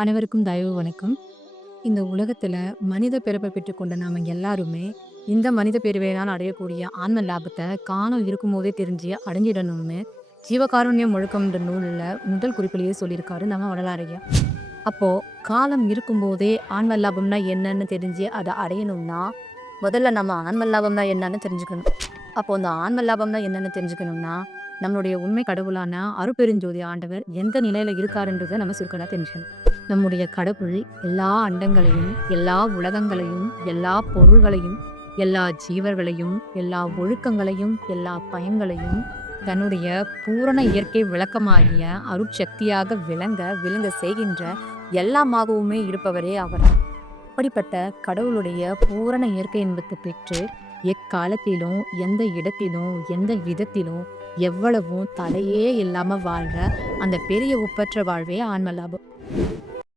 அனைவருக்கும் தயவு வணக்கம். இந்த உலகத்தில் மனித பிறப்பை பெற்றுக்கொண்ட நாம் எல்லாருமே, இந்த மனித பிறவியினால் அடையக்கூடிய ஆன்ம லாபத்தை காலம் இருக்கும்போதே தெரிஞ்சு அடைஞ்சிடணும்னு, ஜீவகாருண்யம் முழுக்கம்ன்ற நூலில் முதல் குறிப்பிலேயே சொல்லியிருக்காரு நம்ம வள்ளலார் அப்போது காலம் இருக்கும்போதே ஆன்ம லாபம்னா என்னன்னு தெரிஞ்சு அதை அடையணும்னா, முதல்ல நம்ம ஆன்ம லாபம்னா என்னன்னு தெரிஞ்சுக்கணும். அப்போ அந்த ஆன்ம லாபம்னா என்னென்னு தெரிஞ்சுக்கணும்னா, நம்மளுடைய உண்மை கடவுளான அருப்பெருஞ்சோதி ஆண்டவர் எந்த நிலையில் இருக்காருன்றதை நம்ம சுருக்கலாக தெரிஞ்சுக்கணும். நம்முடைய கடவுள் எல்லா அண்டங்களையும், எல்லா உலகங்களையும், எல்லா பொருள்களையும், எல்லா ஜீவர்களையும், எல்லா ஒழுக்கங்களையும், எல்லா பயன்களையும் தன்னுடைய பூரண இயற்கை விளக்கமாகிய அருட்சக்தியாக விளங்க விளங்க செய்கின்ற எல்லாமாகவுமே இருப்பவரே அவர். அப்படிப்பட்ட கடவுளுடைய பூரண இயற்கை இன்பத்தை பெற்று எக்காலத்திலும், எந்த இடத்திலும், எந்த விதத்திலும், எவ்வளவும் தடையே இல்லாமல் வாழ்ற அந்த பெரிய ஒப்பற்ற வாழ்வே ஆன்ம லாபம்.